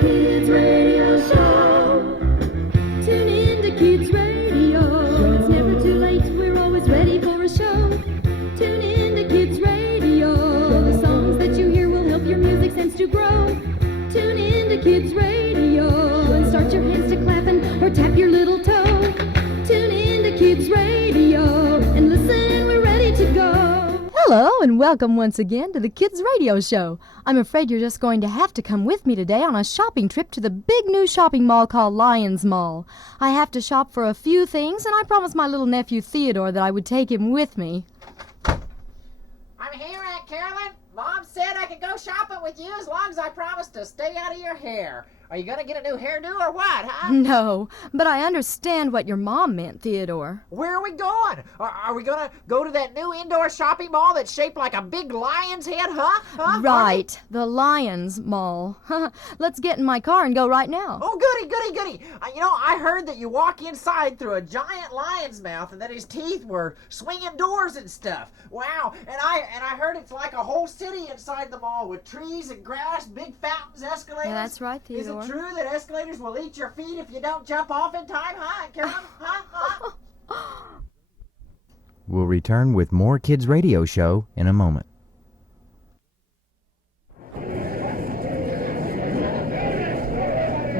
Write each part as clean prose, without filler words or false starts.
Kids Radio Show. Tune in to Kids Radio. It's never too late, we're always ready for a show. Tune in to Kids Radio. The songs that you hear will help your music sense to grow. Tune in to Kids Radio and start your hands to clapping or tap your little toe. Tune in to Kids Radio and listen, we're ready to go. Hello and welcome once again to the Kids Radio Show. I'm afraid you're just going to have to come with me today on a shopping trip to the big new shopping mall called Lions Mall. I have to shop for a few things, and I promised my little nephew Theodore that I would take him with me. I'm here, Aunt Carolyn. Mom said I could go shopping with you as long as I promised to stay out of your hair. Are you going to get a new hairdo or what, huh? No, but I understand what your mom meant, Theodore. Where are we going? Are we going to go to that new indoor shopping mall that's shaped like a big lion's head, huh? Right, the Lions Mall. Let's get in my car and go right now. Oh, goody. I heard that you walk inside through a giant lion's mouth and that his teeth were swinging doors and stuff. Wow, and I heard it's like a whole city inside the mall with trees and grass, big fountains, escalators. Yeah, that's right, Theodore. Is it true that escalators will eat your feet if you don't jump off in time, huh, Carolyn? Huh? We'll return with more Kids Radio Show in a moment.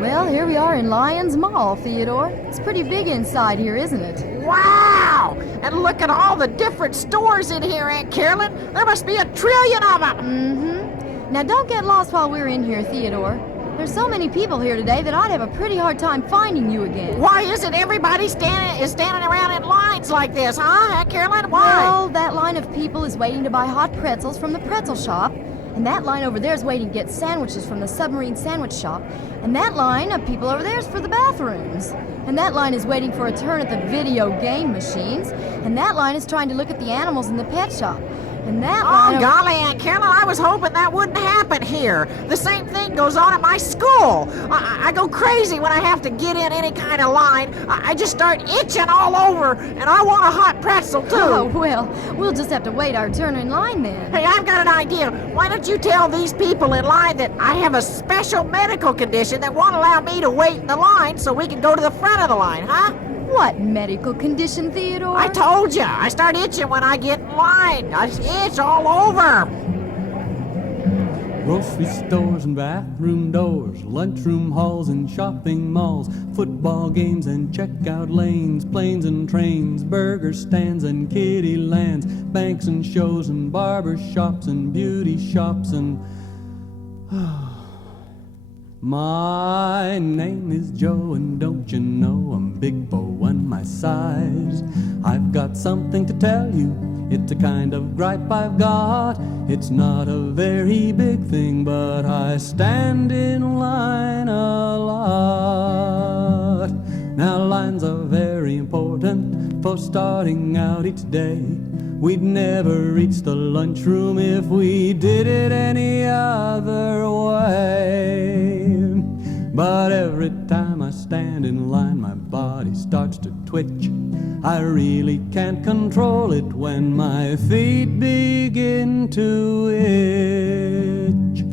Well, here we are in Lions Mall, Theodore. It's pretty big inside here, isn't it? Wow! And look at all the different stores in here, Aunt Carolyn. There must be 1 trillion of them. Mm-hmm. Now, don't get lost while we're in here, Theodore. There's so many people here today that I'd have a pretty hard time finding you again. Why isn't everybody standing around in lines like this, huh, Aunt Carolyn? Why? Well, that line of people is waiting to buy hot pretzels from the pretzel shop. And that line over there is waiting to get sandwiches from the submarine sandwich shop. And that line of people over there is for the bathrooms. And that line is waiting for a turn at the video game machines. And that line is trying to look at the animals in the pet shop. And that line... Oh, golly, Aunt Carolyn, I was hoping that wouldn't happen here. The same thing goes on at my school. I go crazy when I have to get in any kind of line. I just start itching all over, and I want a hot pretzel, too. Oh, well, we'll just have to wait our turn in line then. Hey, I've got an idea. Why don't you tell these people in line that I have a special medical condition that won't allow me to wait in the line so we can go to the front of the line, huh? What medical condition, Theodore? I told you. I start itching when I get in line. I just itch all over. Grocery stores and bathroom doors, lunchroom halls and shopping malls, football games and checkout lanes, planes and trains, burger stands and kiddie lands, banks and shows and barber shops and beauty shops and... My name is Joe, and don't you know I'm big for one my size. I've got something to tell you, it's a kind of gripe I've got. It's not a very big thing, but I stand in line a lot. Now lines are very important for starting out each day. We'd never reach the lunchroom if we did it any other way. But every time I stand in line, my body starts to twitch. I really can't control it when my feet begin to itch.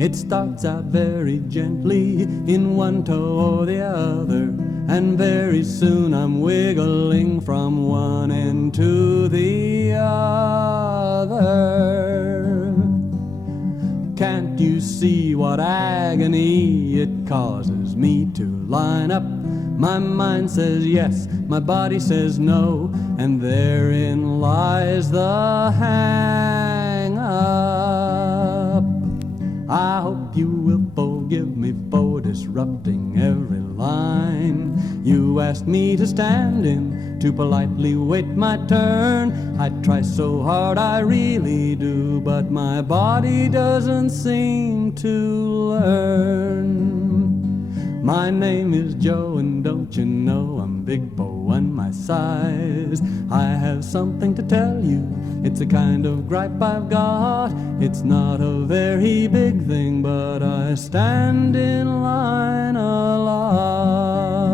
It starts out very gently in one toe or the other, and very soon I'm wiggling from one end to the other. Can't you see what agony it causes me to line up? My mind says yes, my body says no, and therein lies the hang-up. I hope you will forgive me for disrupting every line you asked me to stand in, to politely wait my turn. I try so hard, I really do, but my body doesn't seem to learn. My name is Joe, and don't you know I'm big for one my size. I have something to tell you, it's a kind of gripe I've got. It's not a very big thing, but I stand in line a lot.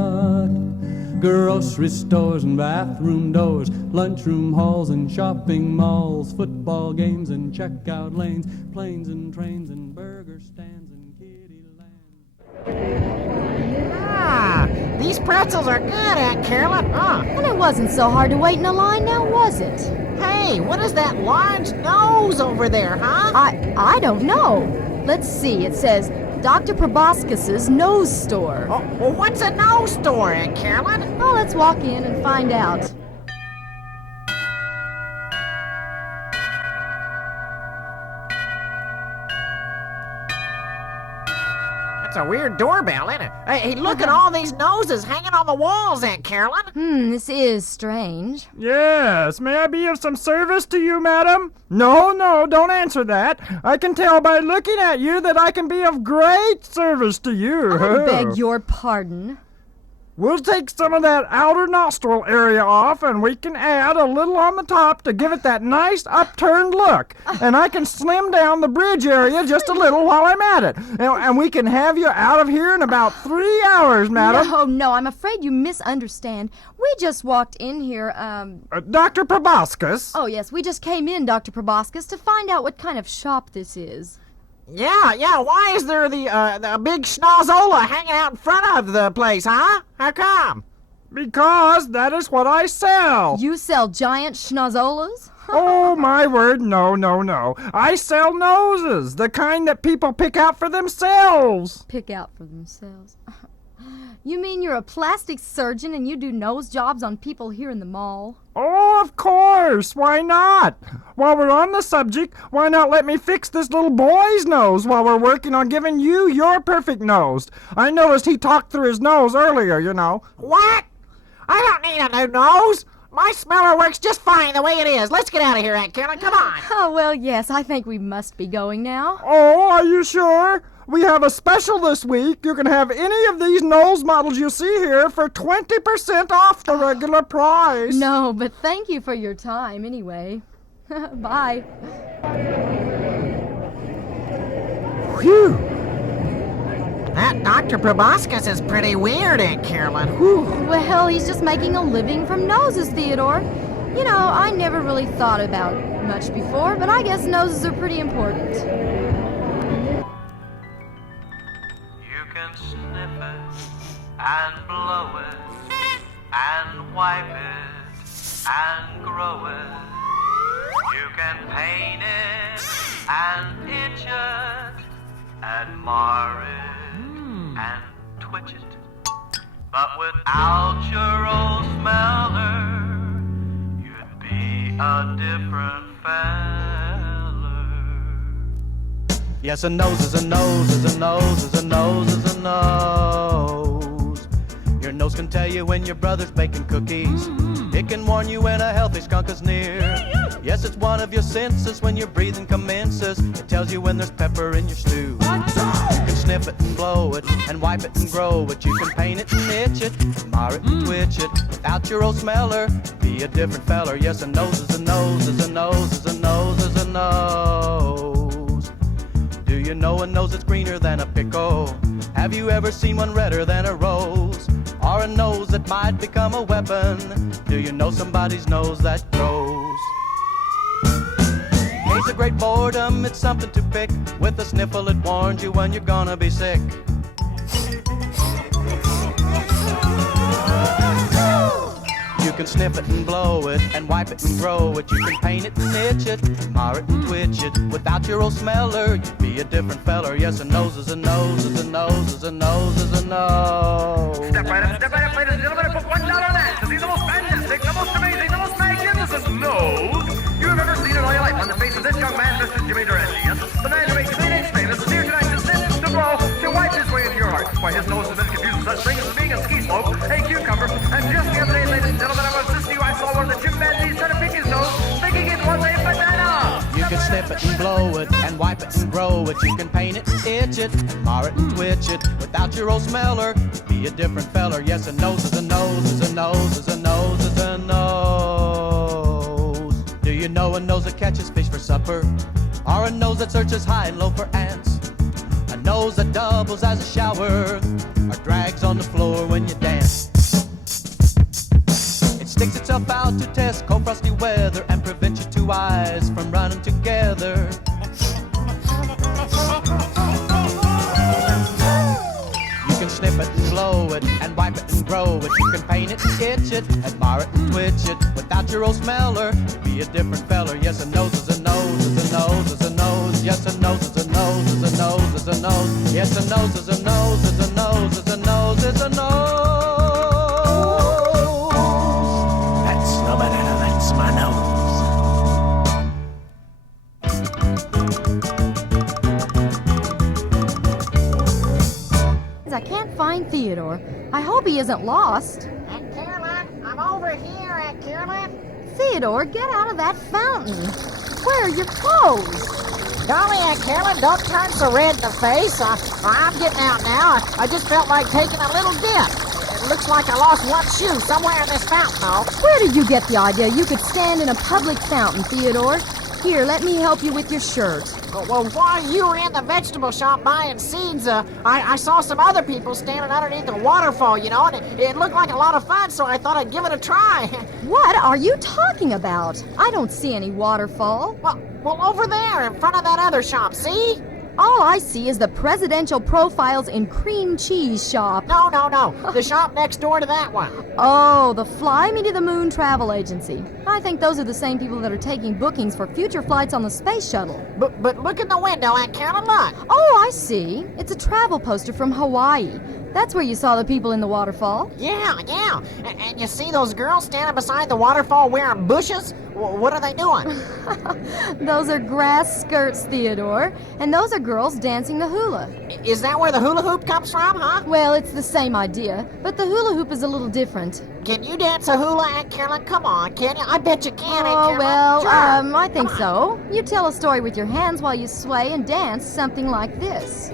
Grocery stores and bathroom doors, lunchroom halls and shopping malls, football games and checkout lanes, planes and trains and burgers. stands in kitty land. Ah, these pretzels are good, Aunt Carolyn. And it wasn't so hard to wait in a line now, was it? Hey, what is that large nose over there, huh? I don't know. Let's see, it says Dr. Proboscis' nose store. Oh, well, what's a nose store, Aunt Carolyn? Well, let's walk in and find out. That's a weird doorbell, isn't it? Hey, look at all these noses hanging on the walls, Aunt Carolyn. This is strange. Yes, may I be of some service to you, madam? No, don't answer that. I can tell by looking at you that I can be of great service to you. I beg your pardon. We'll take some of that outer nostril area off, and we can add a little on the top to give it that nice upturned look. And I can slim down the bridge area just a little while I'm at it. And we can have you out of here in about 3 hours, madam. No, I'm afraid you misunderstand. We just walked in here, Dr. Proboscis. Oh, yes, we just came in, Dr. Proboscis, to find out what kind of shop this is. Yeah, why is there the big schnozola hanging out in front of the place, huh? How come? Because that is what I sell. You sell giant schnozolas? Oh, my word, no. I sell noses, the kind that people pick out for themselves. Pick out for themselves. You mean you're a plastic surgeon and you do nose jobs on people here in the mall? Oh, of course. Why not? While we're on the subject, why not let me fix this little boy's nose while we're working on giving you your perfect nose? I noticed he talked through his nose earlier, you know. What? I don't need a new nose. My smeller works just fine the way it is. Let's get out of here, Aunt Carolyn. Come on. Oh, well, yes, I think we must be going now. Oh, are you sure? We have a special this week. You can have any of these nose models you see here for 20% off the regular price. No, but thank you for your time anyway. Bye. Whew. That Dr. Proboscis is pretty weird, Aunt Carolyn. Whew. Well, he's just making a living from noses, Theodore. You know, I never really thought about it much before, but I guess noses are pretty important. You can sniff it and blow it and wipe it and grow it. You can paint it and itch it, admire it and twitch it. But without your old smeller, you'd be a different feller. Yes, a nose is a nose is a nose is a nose is a nose. Your nose can tell you when your brother's baking cookies. It can warn you when a healthy skunk is near. Yes, it's one of your senses when your breathing commences. It tells you when there's pepper in your stew. You can sniff it and blow it and wipe it and grow it. You can paint it and itch it, admire it and twitch it. Without your old smeller, be a different feller. Yes, a nose is a nose is a nose is a nose is a nose. Do you know a nose that's greener than a pickle? Have you ever seen one redder than a rose? Or a nose that might become a weapon? Do you know somebody's nose that grows? It's a great boredom, it's something to pick. With a sniffle it warns you when you're gonna be sick. You can sniff it and blow it and wipe it and grow it. You can paint it and itch it, admire it and twitch it. Without your old smeller, you'd be a different feller. Yes, a nose is a nose is a nose is a nose is a nose. Step right up, ladies and gentlemen, and put $1 on that to see the most fantastic, the most amazing, the most magnificent nose you have ever seen in all your life on the face of this young man, Mr. Jimmy Durante. Yes, the man who makes clean eggs famous is here tonight to sniff, to blow, to wipe his way into your heart. Why, his nose has been confused with such things as being a ski slope, a cucumber, and just the other day, ladies and gentlemen, I was listening to you, I saw one of the chimpanzees try to pick his nose, thinking it was a banana. You can sniff it and blow it and wipe it and grow it. You can paint it and itch it, admire it and twitch it. Without your old smeller, you'd be a different feller. Yes, a nose is a nose is a nose is a nose is a nose. Do you know a nose that catches fish for supper? Or a nose that searches high and low for ants? A nose that doubles as a shower, or drags on the floor when you dance. It sticks itself out to test cold frosty weather and prevent your two eyes from running together. snip it and blow it and wipe it and grow it. You can paint it and itch it, admire it and twitch it. Without your old smeller, be a different feller. Yes, a nose is a nose is a nose is a nose. Yes, a nose is a nose is a nose is a nose. Yes, a nose is a nose is a nose is a nose is a nose. That's no banana, that's my nose. I can't find Theodore. I hope he isn't lost. Aunt Carolyn, I'm over here, Aunt Carolyn. Theodore, get out of that fountain. Where are your clothes? Golly, Aunt Carolyn, don't turn so red in the face. I'm getting out now. I just felt like taking a little dip. It looks like I lost one shoe somewhere in this fountain, though. Where did you get the idea you could stand in a public fountain, Theodore? Here, let me help you with your shirt. Well, while you were in the vegetable shop buying seeds, I saw some other people standing underneath the waterfall, you know, and it looked like a lot of fun, so I thought I'd give it a try. What are you talking about? I don't see any waterfall. Well, over there in front of that other shop, see? All I see is the presidential profiles in cream cheese shop. No. The shop next door to that one. Oh, the Fly Me to the Moon travel agency. I think those are the same people that are taking bookings for future flights on the space shuttle. But look in the window, Aunt Carolyn, look. Oh, I see. It's a travel poster from Hawaii. That's where you saw the people in the waterfall. Yeah. And you see those girls standing beside the waterfall wearing bushes? What are they doing? Those are grass skirts, Theodore. And those are girls dancing the hula. Is that where the hula hoop comes from, huh? Well, it's the same idea, but the hula hoop is a little different. Can you dance a hula, Aunt Carolyn? Come on, can you? I bet you can, Aunt Carolyn. Oh, well, Sure. I think so. You tell a story with your hands while you sway and dance something like this.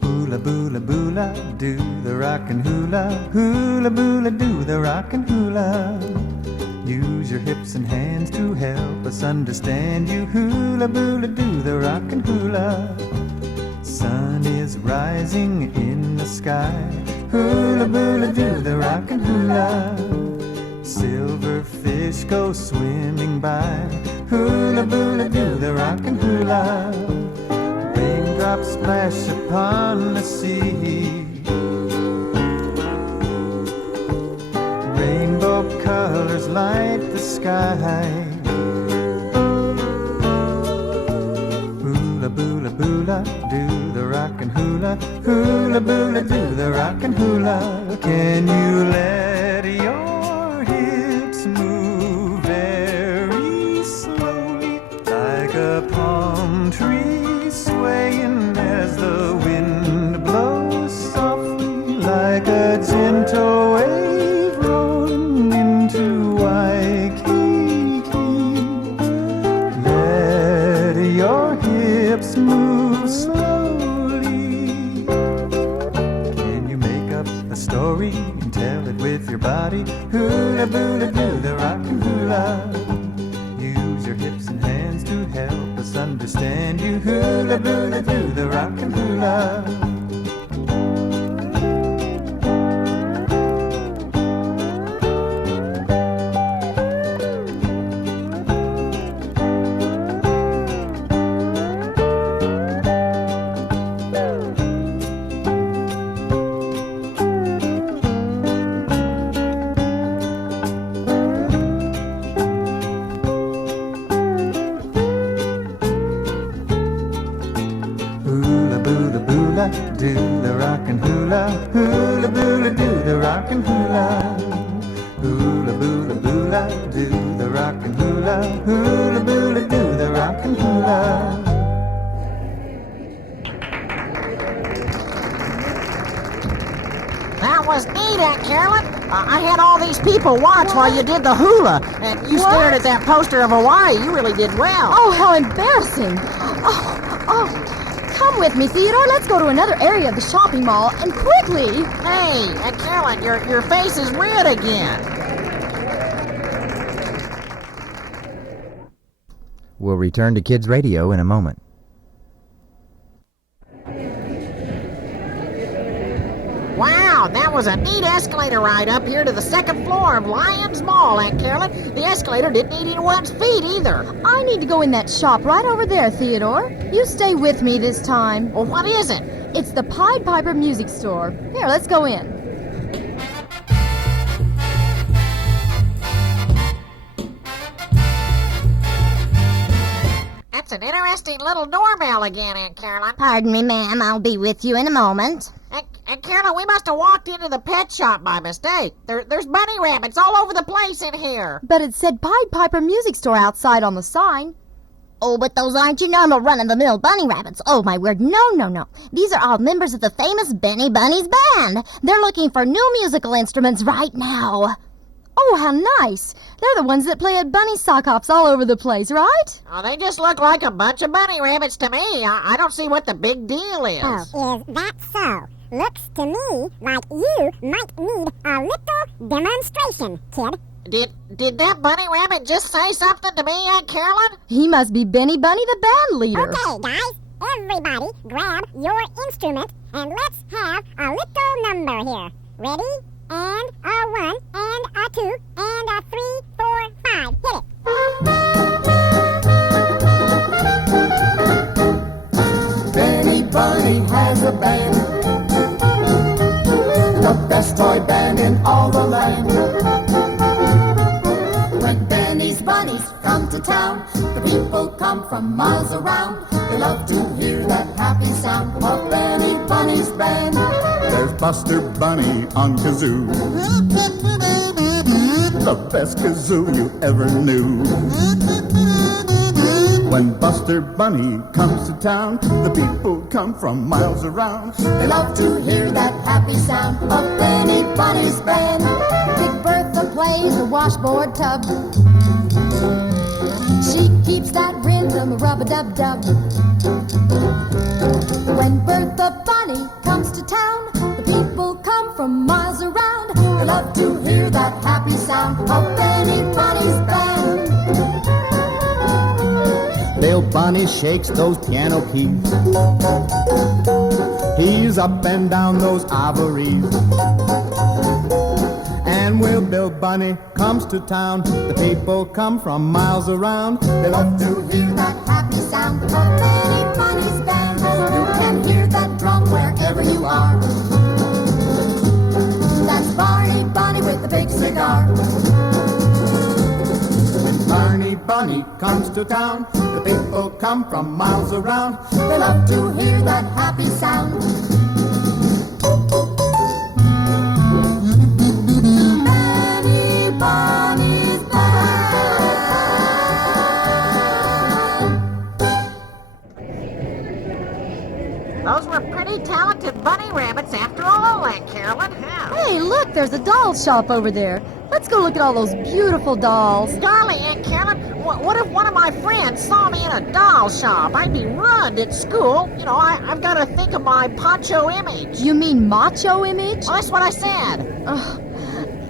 Hula boola boola, do the rockin' hula. Hula boola, do the rockin' hula. Use your hips and hands to help us understand you. Hula boola, do the rockin' hula. Sun is rising in the sky. Hula boola, do the rockin' hula. Silver fish go swimming by. Hula boola, do the rockin' hula. Raindrops splash upon the sea. Rainbow colors light the sky. Hula boola boola, do the rockin' hula. Hula boola, do the rockin' hula. Can you let your hips move very slowly like a palm tree swaying as the wind blows softly like a gentle wave rolling into Waikiki? Let your hips move slowly. Can you make up a story and tell it with your body? Hula boola, do the rockin' hula. Use your hips and hands to help us understand you. Hula boola, do the rockin' hula. Do the rockin' hula, hula boola, do the rockin' hula. Hula boola boola, do the rockin' hula, hula boola, do the rockin' hula. That was neat, Aunt Carolyn. I had all these people watch while you did the hula, and you stared at that poster of Hawaii. You really did well. Oh, how embarrassing. Oh. Come with me, Theodore. Let's go to another area of the shopping mall, and quickly. Hey, Aunt Carolyn, your face is red again. We'll return to Kids Radio in a moment. Wow, Wow, that was a neat escalator ride up here to the second floor of Lyons Mall, Aunt Carolyn. The escalator didn't need anyone's feet either. I need to go in that shop right over there, Theodore. You stay with me this time. Well, what is it? It's the Pied Piper Music Store. Here, let's go in. That's an interesting little doorbell again, Aunt Carolyn. Pardon me, ma'am. I'll be with you in a moment. Aunt Carolyn, we must have walked into the pet shop by mistake. There's bunny rabbits all over the place in here. But it said Pied Piper Music Store outside on the sign. Oh, but those aren't your normal run-of-the-mill bunny rabbits. Oh, my word, no. These are all members of the famous Benny Bunny's band. They're looking for new musical instruments right now. Oh, how nice. They're the ones that play at bunny sock-hops all over the place, right? Oh, they just look like a bunch of bunny rabbits to me. I don't see what the big deal is. Oh, is that so? Looks to me like you might need a little demonstration, kid. Did that bunny rabbit just say something to me, Aunt Carolyn? He must be Benny Bunny, the band leader. Okay, guys, everybody grab your instrument and let's have a little number here. Ready? And a 1, and a 2, and a 3, 4, 5. Hit it. Benny Bunny has a band, the best toy band in all the land. When Benny's bunnies come to town, the people come from miles around. They love to hear that happy sound of Benny Bunny's band. There's Buster Bunny on kazoo, the best kazoo you ever knew. When Buster Bunny comes to town, the people come from miles around. They love to hear that happy sound of Benny Bunny's band. Big Bertha plays the washboard tub. She keeps that rhythm rub-a-dub-dub. When Bertha Bunny comes to town, the people come from miles around. They love to hear that happy sound of Benny Bunny's band. Bill Bunny shakes those piano keys. He's up and down those ivories. And when Bill Bunny comes to town, the people come from miles around. They love to hear that happy sound of Benny Bunny's band. You can hear that drum wherever you are. That's Barney Bunny with the big cigar. When Barney Bunny comes to town, the people come from miles around. They love to hear that happy sound. Benny Bunny's band. Those were pretty talented bunny rabbits after all, Aunt Carolyn. Yeah. Hey, look, there's a doll shop over there. Let's go look at all those beautiful dolls. Golly, Aunt Carolyn, what if one of my friends saw me in a doll shop? I'd be ruined at school. You know, I've got to think of my poncho image. You mean macho image? Well, that's what I said.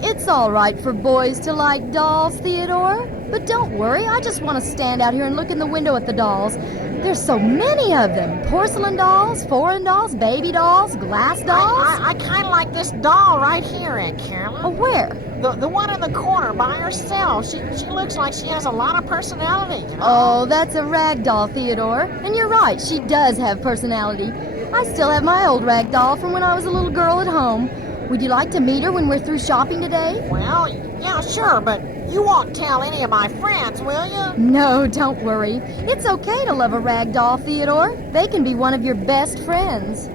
It's all right for boys to like dolls, Theodore. But don't worry, I just want to stand out here and look in the window at the dolls. There's so many of them. Porcelain dolls, foreign dolls, baby dolls, glass dolls. I kind of like this doll right here, Aunt Carolyn. Oh, where? The one in the corner by herself. She looks like she has a lot of personality. You know? Oh, that's a rag doll, Theodore. And you're right, she does have personality. I still have my old rag doll from when I was a little girl at home. Would you like to meet her when we're through shopping today? Well, yeah, sure, but you won't tell any of my friends, will you? No, don't worry. It's okay to love a rag doll, Theodore. They can be one of your best friends.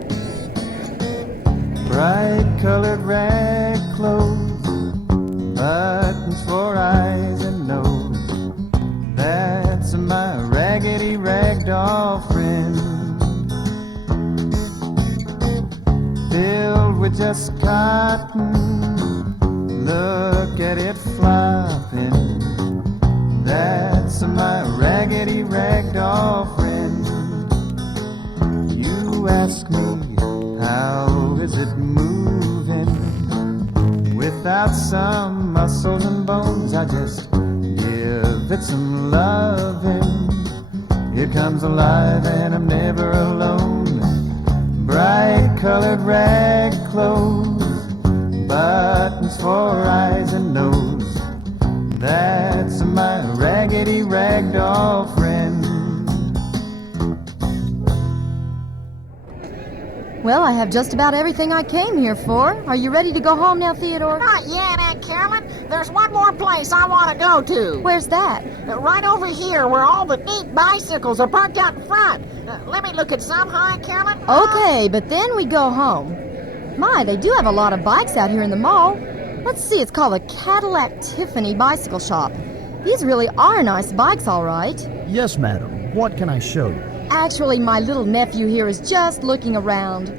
Bright-colored rag clothes, buttons for eyes and nose. That's my raggedy rag doll friend. Filled with just cotton, look at it flopping. That's my raggedy rag doll friend. You ask me, how is it moving? Without some muscles and bones, I just give it some loving. It comes alive and I'm never alone. Bright-colored rag clothes, buttons for eyes and nose. That's my raggedy ragdoll friend. Well, I have just about everything I came here for. Are you ready to go home now, Theodore? Not yet, Aunt Carolyn. There's one more place I want to go to. Where's that? Right over here, where all the neat bicycles are parked out in front. Let me look at some, huh, Aunt Carolyn? Okay, but then we go home. My, they do have a lot of bikes out here in the mall. Let's see, it's called a Cadillac Tiffany Bicycle Shop. These really are nice bikes, all right. Yes, madam. What can I show you? Actually, my little nephew here is just looking around.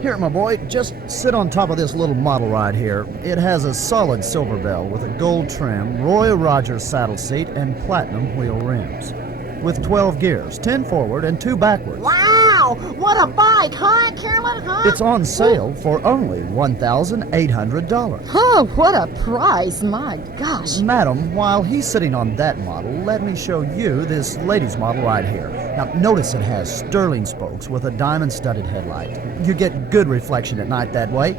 Here, my boy, just sit on top of this little model right here. It has a solid silver bell with a gold trim, Roy Rogers saddle seat, and platinum wheel rims. With 12 gears, 10 forward and 2 backwards. Wow! What a bike, huh, Carolyn, huh? It's on sale for only $1,800. Oh, what a price, my gosh. Madam, while he's sitting on that model, let me show you this lady's model right here. Now, notice it has sterling spokes with a diamond-studded headlight. You get good reflection at night that way,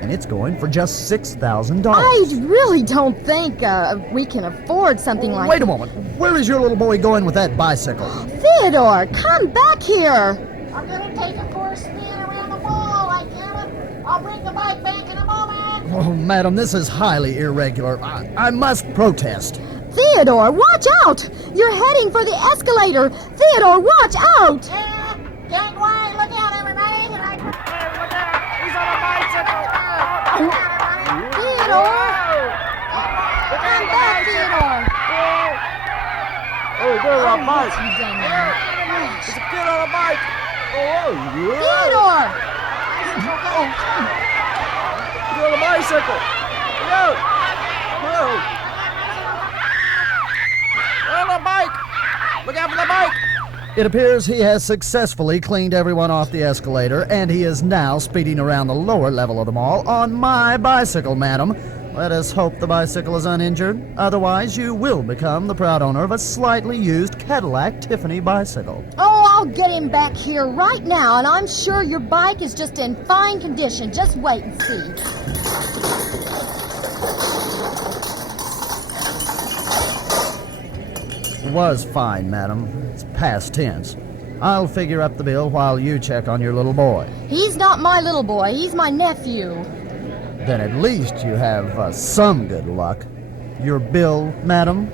and it's going for just $6,000. I really don't think we can afford something like that. Wait a moment. Where is your little boy going with that bicycle? Theodore, come back here. I'm going to take him for a spin around the mall, Aunt Carolyn. I'll bring the bike back in a moment. Oh, madam, this is highly irregular. I must protest. Theodore, watch out! You're heading for the escalator. Theodore, watch out! Yeah, gangway, look out, everybody. Hey, look out. He's on a bicycle. Theodore! Come back, Theodore! Oh, there's a bike. There's a kid on a bike. Oh, yeah. Theodore! You're on a bicycle. Yo. Whoa. On a bike. Look out for the bike. It appears he has successfully cleaned everyone off the escalator, and he is now speeding around the lower level of the mall on my bicycle, madam. Let us hope the bicycle is uninjured. Otherwise, you will become the proud owner of a slightly used Cadillac Tiffany bicycle. Oh, I'll get him back here right now, and I'm sure your bike is just in fine condition. Just wait and see. Was fine, madam. It's past tense. I'll figure up the bill while you check on your little boy. He's not my little boy. He's my nephew. Then at least you have some good luck. Your bill, madam?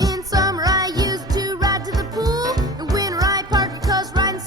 In summer I used to ride to the pool, and winter I parked the cars riding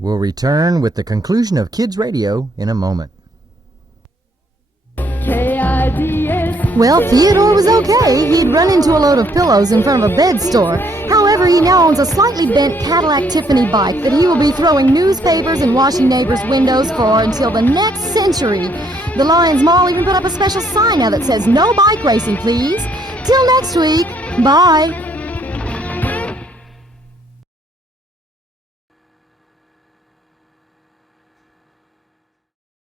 We'll return with the conclusion of Kids Radio in a moment. Well, Theodore was okay. He'd run into a load of pillows in front of a bed store. However, he now owns a slightly bent Cadillac Tiffany bike that he will be throwing newspapers and washing neighbors' windows for until the next century. The Lions Mall even put up a special sign now that says, "No bike racing, please." Till next week. Bye.